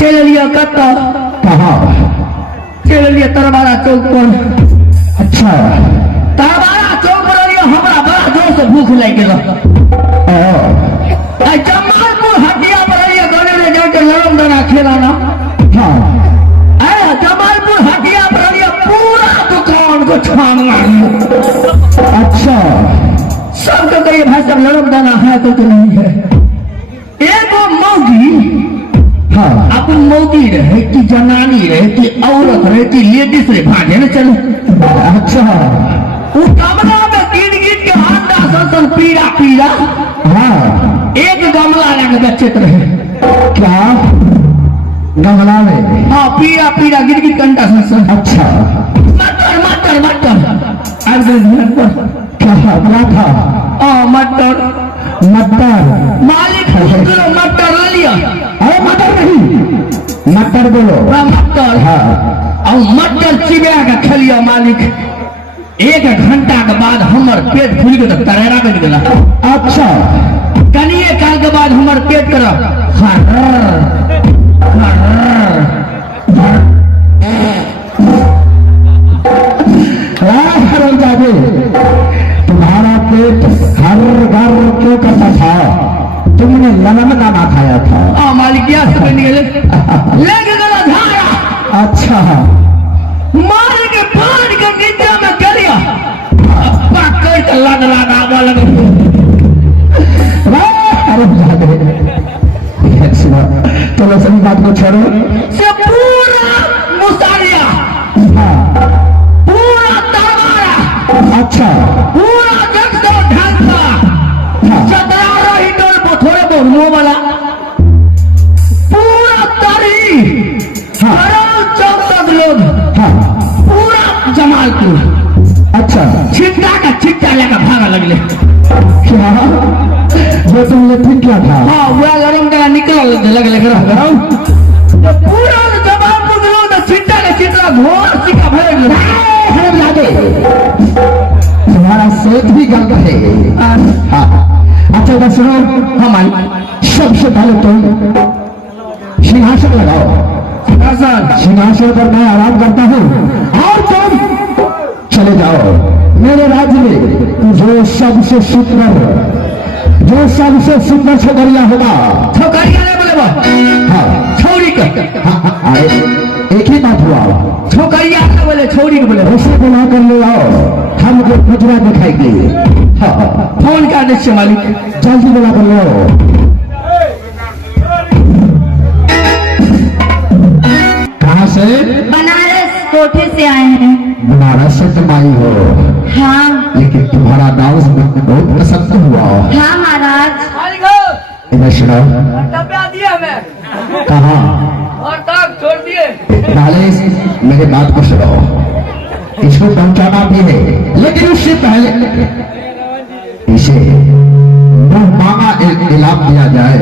चल लिया कत्ता कहाँ चल लिया तरवारा चौक पर। अच्छा तरवारा चौक पर लिया हमरा बड़ा जोर से भूख लग गया। जमालपुर हटिया पर लिया गले में जाके लड़म दाना खिलाना। हाँ जमालपुर हटिया पर लिया पूरा दुकान को छान मारना। अच्छा सबको कहिए भाई सब लड़म दाना है तो नहीं है। एक मौगी हाँ अपन मौगी रहे कि जनानी रहे कि औरत रहे कि लेडीज रहे भागे न चले। अच्छा वो कमरा में गिन गिन के अंडा सन पीड़ा पीड़ा हाँ एक गमला लग बच्चेत रहे। क्या गमला में हाँ पीड़ा पीड़ा गिन गिन के अंडा सन। अच्छा मटर मटर मटर आज घर पर क्या था मटर मटर मालिक किलो मटर ले लिया। अरे मटर नहीं मटर बोलो मटर हाँ और मटर चिबिया के खलिया मालिक। एक घंटा के बाद हमर पेट फूल गया तरेरा बन गया। अच्छा कनिए काल के बाद हमर पेट कर तुम्हारा पेट हर घर क्यों करता था? तुमने ललम दाना खाया था। मालिक क्या समझ नहीं ले गया धारा। अच्छा मारे के पानी के नीचे में गलिया पकड़ के लड़ना बोल चलो सभी बात को छोड़ो। से पूरा मुसारिया पूरा तलवारा अच्छा पूरा जग से ढंका चतरा रही डोल को थोड़े बहुत मुंह वाला पूरा तरी चौक लोग पूरा जमालपुर अच्छा छिट्टा का छिट्टा लेकर भागा लगले। क्या जो तुमने ठीक किया था? हाँ वह गरम का निकल लगे गरम गरम तो पूरा जमालपुर लोग छिट्टा का छिट्टा घोर सिका भर जाते तुम्हारा सोच भी गलत है। हाँ अच्छा बस सुनो हमारी सबसे पहले तुम सिंहासन लगाओ। सिंहासन पर मैं आराम करता हूँ और तुम चले जाओ मेरे राज्य में। जो सबसे सुंदर छोकरिया होगा छोकरिया नहीं बोले हाँ छोरी का हाँ एक ही बात हुआ छोकरिया नहीं बोले छोरी को बोले उसे बुला कर ले आओ हमको खुजरा दिखाएगी। हाँ फोन का निश्चय मालिक जल्दी बुला कर ले आओ। कहाँ से? बनारस कोठे से आए हैं। बनारस से तुम आई हो? हाँ लेकिन तुम्हारा डांस मुझे बहुत पसंद हुआ। हाँ महाराज। इधर सुनो। कहाँ छोड़ दिए नाले मेरे बात को सुनो। इसको पहुंचाना भी है लेकिन उससे पहले इसे मुंह मांगा एक इनाम दिया जाए।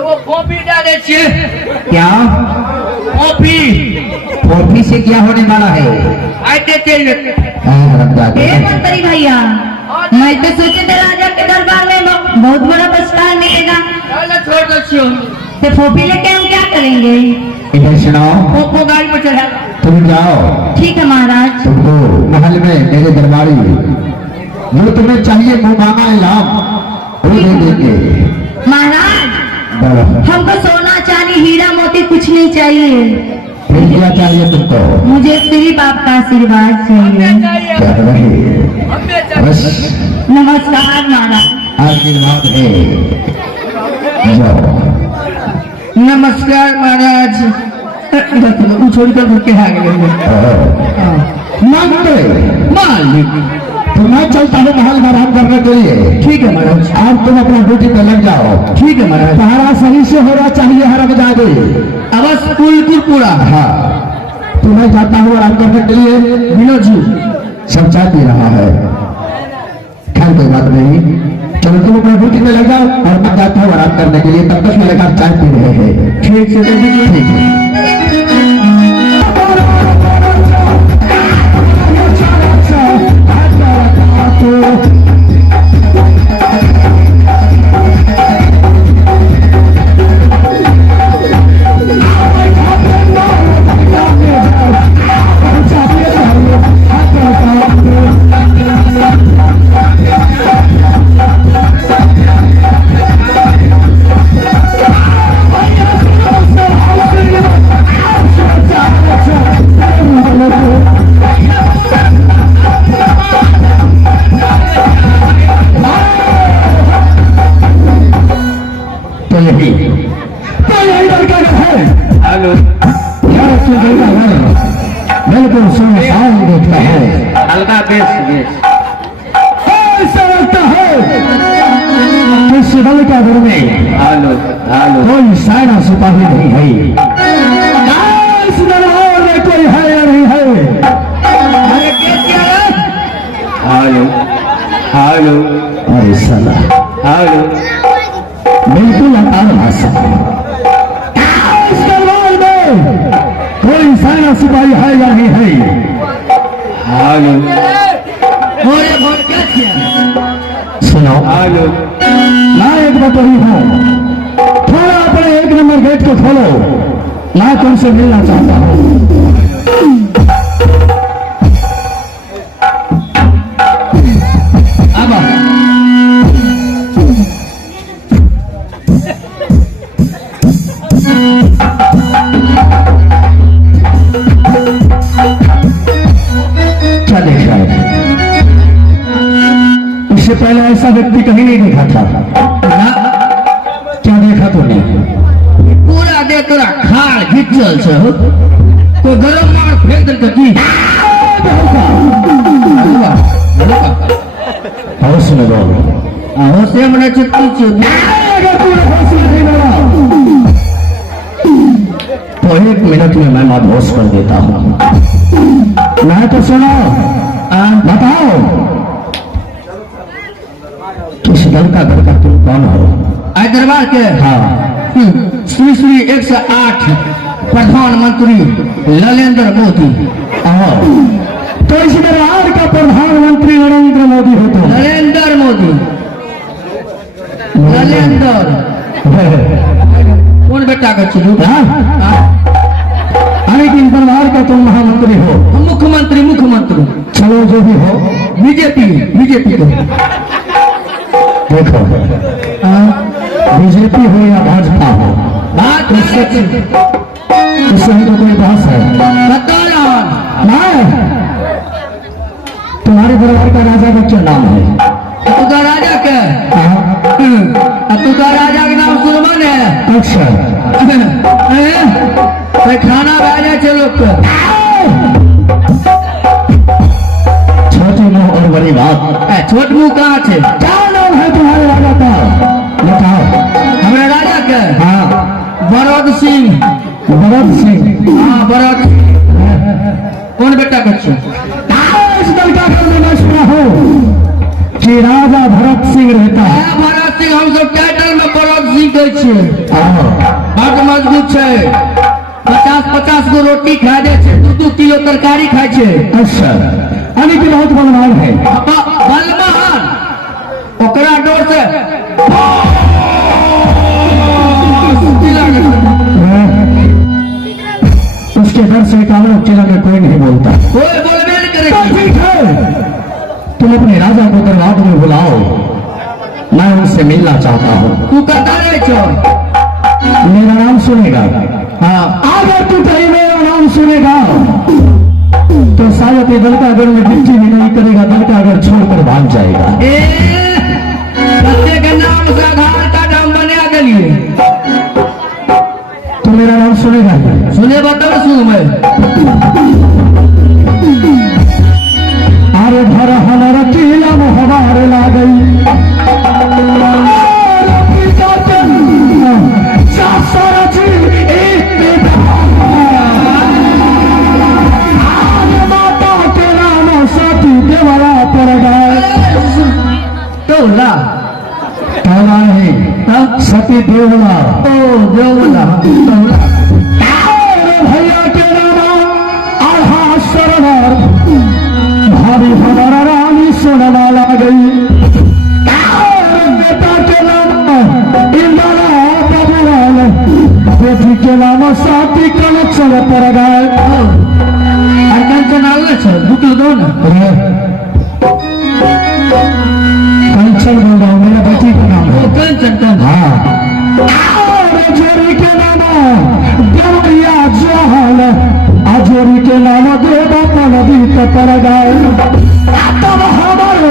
वो कॉपी डाले चाहिए क्या कॉफी से क्या होने वाला है? मंत्री भैया मैं तो सोचे थे राजा के दरबार में बहुत बड़ा पुरस्कार मिलेगा। छोड़ दो तो फोपी लेके हम क्या करेंगे? इधर सुनाओ। पोपो गाड़ी पर चढ़ा तुम जाओ। ठीक है महाराज। तुमको महल में मेरे दरबारी जो तुम्हें चाहिए वो मांगा इनाम वो दे देंगे। महाराज हमको सोना चांदी हीरा मोती कुछ नहीं चाहिए। क्या चाहिए तुमको? मुझे सिर्फ आपका आशीर्वाद चाहिए। क्या रहे? बस नमस्कार महाराज। आशीर्वाद है। जाओ। नमस्कार महाराज छोड़ कर के आ गए मालिक तो मैं चलता हूँ महल में आराम करने के लिए। ठीक है महाराज आप तुम अपना ड्यूटी पे लग जाओ। ठीक है महाराज पहरा सही से होना चाहिए हर बजादे अवश्य बिल्कुल पूरा। हाँ तो मैं जाता हूँ आराम करने के लिए। विनोद जी सब चाय पी रहा है। खैर कोई बात नहीं चलो तुम अपना ड्यूटी में लग जाओ और मैं जाता हूँ आराम करने के लिए। तब तक मेरे घर चाय पी रहे हैं। ठीक है ठीक है। इंसान देखता है हल्का बेस ऐसा लगता है कि इस लड़का घर में हालो हालो कोई सारा सिपाही नहीं है। क्या इस दरबार में कोई है या नहीं है? अरे क्या हालो हालो अरे साला हालो बिल्कुल अकाल भाषा। क्या इस दरबार में कोई सारा सिपाही है या नहीं है? हालो बोले बोल क्या किया सुनो हालो मैं एक बतौरी हूँ, थोड़ा अपने एक नंबर गेट को खोलो, मैं तुमसे मिलना चाहता हूँ। अब क्या देखा है? इससे पहले ऐसा व्यक्ति कहीं नहीं देखा था ना? क्या देखा तूने? पूरा दे तोरा खाल घिचल से हो तो गरम मार फेंक दे तो की हलवा होश में बोल। हो से मने चित्ती छु अगर तूने होश में नहीं बोला तो 1 मिनट में मैं मदहोश कर देता हूँ। मैं तो सुनो, बताओ किस दल का घर का तुम कौन हो? आज दरबार के हाँ श्री श्री 108 प्रधानमंत्री ललेंद्र मोदी आओ। तो इस दरबार का प्रधानमंत्री नरेंद्र मोदी हो तुम? नरेंद्र मोदी ललेंद्र कौन बेटा का छु लेकिन दरबार का तुम महामंत्री हो? मुख्यमंत्री मुख्यमंत्री चलो जो भी हो, बीजेपी को देखो बीजेपी हो या भाजपा हो, बात इससे तो कोई बहस है मैं? तुम्हारे दरबार का राजा का क्या नाम है? तू का राजा के तू का राजा के नाम सुरमन है। अच्छा खाना भेजा चलो छोटी मुंह और बड़ी बात। छोट मुंह कहाँ थे? क्या नाम है तुम्हारे राजा का? बताओ। हमारे राजा के हाँ भरत सिंह। भरत सिंह। हाँ भरत कौन बेटा कच्छो? इस दल का घर में मैं सुना हूँ कि राजा भरत सिंह रहता है। भरत सिंह हम सब टाइटल में भरत सिंह कहै छियै। बड़ मजबूत छै, 50-50 गो रोटी खा जाए छै, 2-2 किलो तरकारी खाए छै। अच्छा यानी कि बहुत बलवान है। बलवान ओकरा डोर से उसके डर से कामरों जिला में कोई नहीं बोलता। कोई बोलबे नहीं करे। तो ठीक है, तुम अपने राजा को दरबार में बुलाओ, मैं उनसे मिलना चाहता हूँ। तू कहता रहे छो मेरा नाम सुनेगा? हाँ अगर तू कहीं मेरा नाम सुनेगा तो शायद ये दलकागढ़ में ड्यूटी भी नहीं करेगा, दलकागढ़ छोड़कर भाग जाएगा। सत्य के नाम से आधार कार्ड हम बना दिलिए। तो मेरा नाम सुनेगा? सुने बताओ सुन मैं अरे भर हमारा किला हमारे ला गई टोला टोला नहीं, सती देवला। ओ देवला टोला भैया के नाम आधा सरदार भाभी हमारा रानी सोना ला गई। बेटा के नाम इंदिरा बाबूलाल, बेटी के नाम साथी कलेक्शन पर गए। कंचन आगे छ बुक दो ना। कंचन बोल रहा हूँ, मेरा बेटी का नाम है। कंचन हाँ जोरी के नाम देवरिया जहल, अजोरी के नाम देवा नदी पर गए। तब हमारे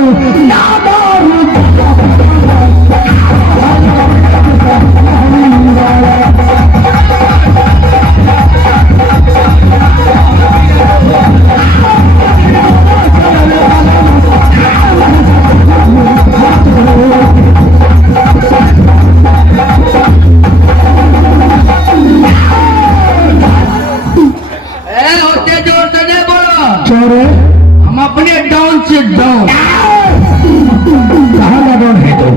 अपने डाउन से डाउन। कहाँ का डॉन है तो?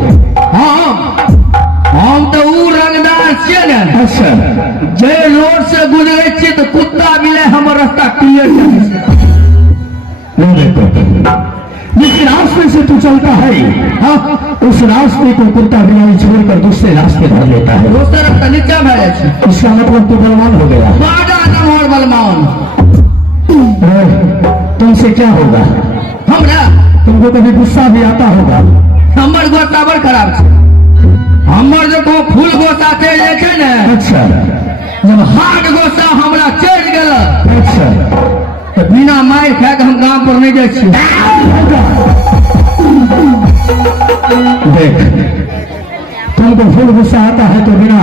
हम तो ऊ रंगदार छियै ने। अच्छा, जे रोड से गुजरे छियै तो कुत्ता मिले हमर रास्ता क्लियर करे छै। नहीं देखो, जिस रास्ते से तू चलता है, हाँ, उस रास्ते को कुत्ता बिलाई छोड़कर दूसरे रास्ते धर लेता है। दोसर रास्ता नीचा भए जाइ छै। इसका मतलब तू बलवान हो गया। बाजा नमहर बलमान। तुमसे क्या होगा? हमरा तुमको कभी गुस्सा भी आता होगा? हमर गोस्ता बड़ खराब छै। हमर जो फूल गोस्ता चढ़ि जाइ छै ने, अच्छा, जब हार्ड गोस्ता हमरा चढ़ि गेल अच्छा, तो बिना मारि खाए के हम गाँव पर नहीं जाइ छियै। देख, तुमको फुल गुस्सा आता है तो बिना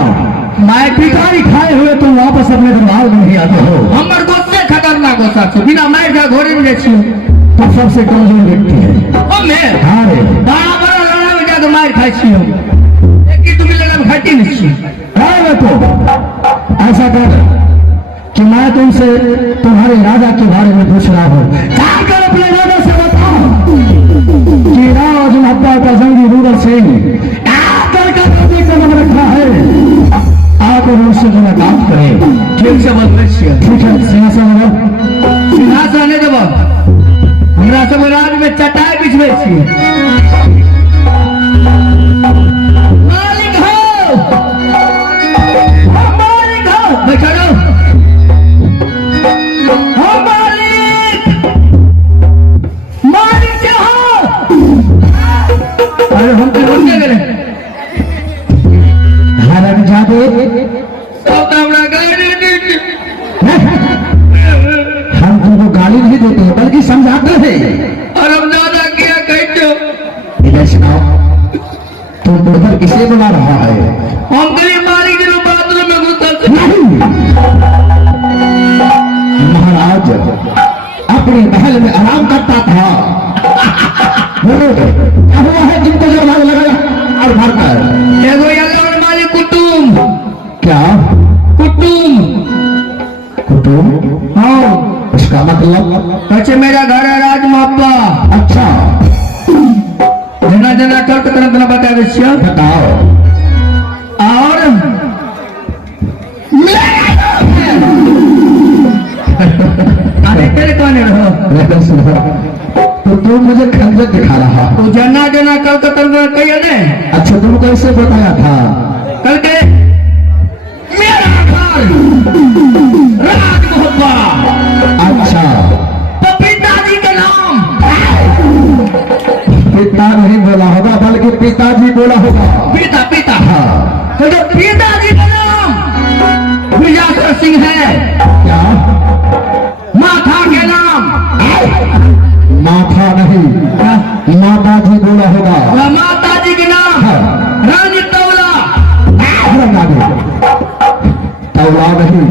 मारि पिटाई खाए हुए तुम वापस अपने दरबार में नहीं आते हो। हमर गोस्ते खतरनाक गोस्ता छै। बिना मारि खाए घोड़े में जाइ छियै। तुम सबसे कमजोर व्यक्ति है। हमे हाँ रे, बड़ा बड़ा लड़ाई में जाकर मारि खाइ छियै हम। लेकिन तुम्हें लड़ाई में खाती नहीं छियै। हाँ तो ऐसा कर कि मैं तुमसे तुम्हारे राजा के बारे में पूछ रहा हूँ। जाकर अपने राजा से बताओ कि राज महत्ता का जंगी रूदल सिंह आकर का नदी कदम रखा है। आप उनसे मुलाकात करें। ठीक से बदले छियै। ठीक है, सिंहासन लगाओ। सिंहासन नहीं देबो। हमरा सब राज में चटाई बिछबै छियै। मालिक हो, मालिक हो, बैठो रहो। हो मालिक, मालिक से हो। अरे हम तो उठे गेले। हरम जादे सब तो हमरा गाड़ी दी। हम तुमको गाली नहीं देते हैं, बल्कि समझाते हैं। और हम ज्यादा किया कहते इधर सुनाओ, तुम बुढ़कर किसे बुला रहा है? हम गरीब मालिक जी बाथरूम में घुसल। नहीं, महाराज अपने महल में आराम करता था। बोलो, क्या हुआ है तुमको जब आग लगाया और भरकर? एगो यल्लौर मालिक कुटुम। क्या कुटुम? कुटुम? हाँ, उसका मतलब? बच्चे मेरा घर है राज महब्बा। अच्छा, जना जना कर के तरह तरह बतावे छियै। बताओ। और अरे तेरे कौन रहो? तो तुम मुझे खंजर दिखा रहा। तू जना जना कल के तरह कहिए ने। अच्छा, तुम कैसे बताया था? कल के मेरा घर राज महब्बा। अच्छा, तो पिताजी के नाम। पिता नहीं बोला होगा, बल्कि पिताजी बोला होगा। पिता पिता। हाँ, तो जो पिताजी का नाम विजासर सिंह है। क्या? माथा के नाम माथा नहीं, माता जी बोला होगा। और माता जी के नाम हाँ। रानी तौला। रंगा नहीं, तौला नहीं,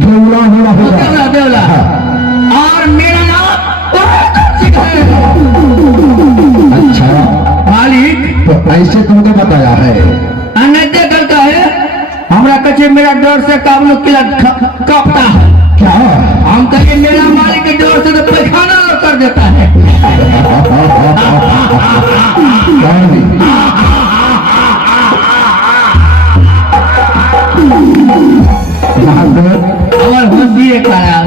देवला बोला होगा। देवला देवला। हाँ। और मेरा नाम सिंह है। अच्छा, मालिक तो ऐसे तुमको बताया है? अनैतिक करता है। हमरा कहे मेरा डर से काबू किला कांपता है। क्या? हम कहे मेरा मालिक के डर से तो पैखाना कर देता है। कौन? और हंसी एक आया।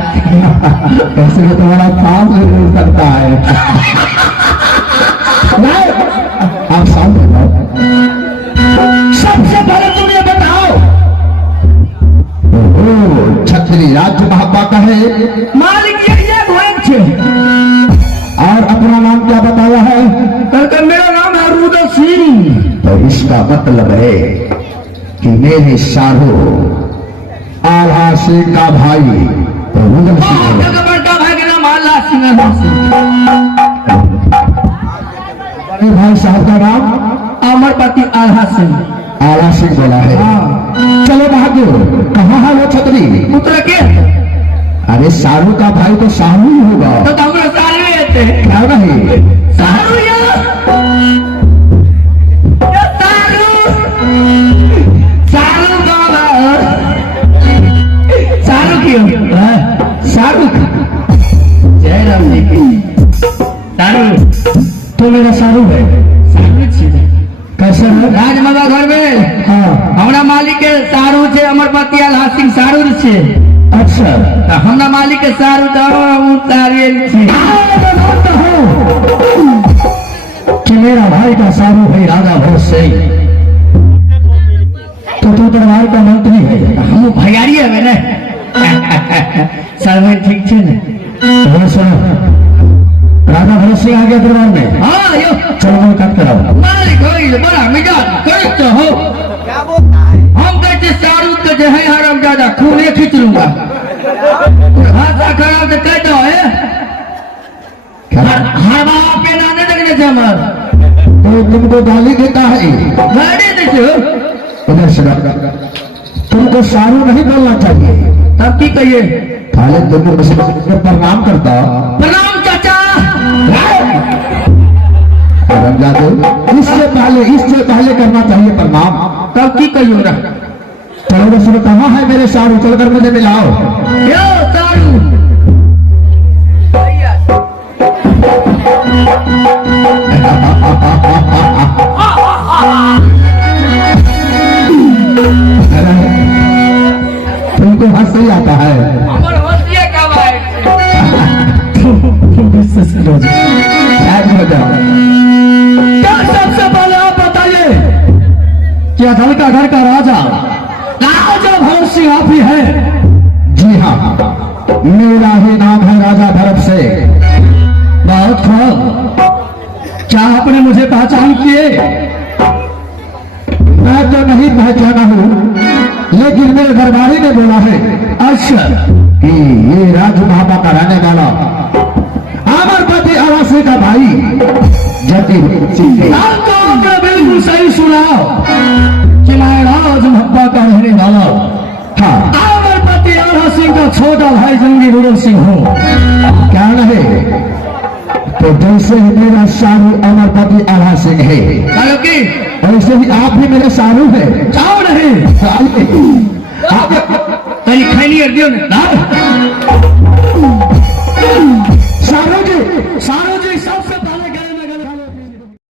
ऐसे में तुम्हारा सांस भी मिल सकता है। नहीं, आप सामने आओ। सबसे पहले तुम ये बताओ, ओहो, छतरी राज्य महाबा का है मालिक ये भोज छे। और अपना नाम क्या बताया है? कहते मेरा नाम है रुदल सिंह। तो इसका मतलब है कि मेरे साधु आल्हा सिंह का भाई रुदल सिंह है। बड़का भाई के नाम आल्हा सिंह है। बड़े भाई साहब का नाम अमरपति आल्हा सिंह। आल्हा सिंह बोला है। चलो बहादुर, कहाँ है वो छतरी? पुत्र के अरे सारू का भाई तो सारू ही होगा। तो हम सारे रहते हैं। क्या नहीं? सारू सारू बाबा सारू क्यों? सारू जय राम जी की। तो मेरा शाहरुख है। शाहरुख छे कैसे है? राजमाता घर में हाँ हमरा मालिक के शाहरुख छे, हमर पति अल्लाह सिंह शाहरुख छे। अच्छा तो हमरा मालिक के शाहरुख हम तारियल छे। कि मेरा भाई का शाहरुख है राजा भोज सिंह, तो तू दरबार का मंत्री है। हम भैयारी है ना सर्वे ठीक छे ने। तो सुनो, राजा भोज सिंह आ गया दरबार में। हाँ यो चलो मुलाकात कराओ। मालिक होइल बड़ा मिजाज करते हो। हम कहते शाहरुख के जो है हरम ज्यादा खून खींच लूंगा। भाषा खराब तो कह दो है हवा पे नाने लगने से हमार तो तुमको गाली देता है। गाड़ी देखो उधर से तुमको शाहरुख नहीं बोलना चाहिए। तब की कहिए पहले तुमको किसी को प्रणाम करता। प्रणाम चाचा। इससे पहले करना चाहिए प्रणाम। तब की कहियो ना चलो तो सुनो, कहाँ है मेरे शाहरुख? चलकर मुझे मिलाओ। यो सारू तुमको हंसी आता है। हमर होशिया का भाई क्या सबसे पहले आप बताइए क्या दल का घर का राजा राजा भरत सिंह आप ही है? जी हाँ, मेरा ही नाम है राजा भरत सिंह। बहुत खूब, क्या आपने मुझे पहचान किए? मैं तो नहीं पहचाना हूँ, लेकिन मेरे दरबारी ने बोला है अच्छा कि ये राजमहापा का रहने वाला अमरपति आवासी का भाई जति सिंह। तो आपने बिल्कुल सही सुना कि मैं राजमहापा का रहने वाला हाँ अमरपति आला सिंह का छोटा भाई जंगी गुरु सिंह हूँ। क्या नहीं तो जैसे ही मेरा शाहरुख अमरपति आला सिंह है, वैसे ही आप भी मेरे शाहरुख है। जाओ नहीं कहीं खैनी अर्दियो ना शाहरुख जी, शाहरुख जी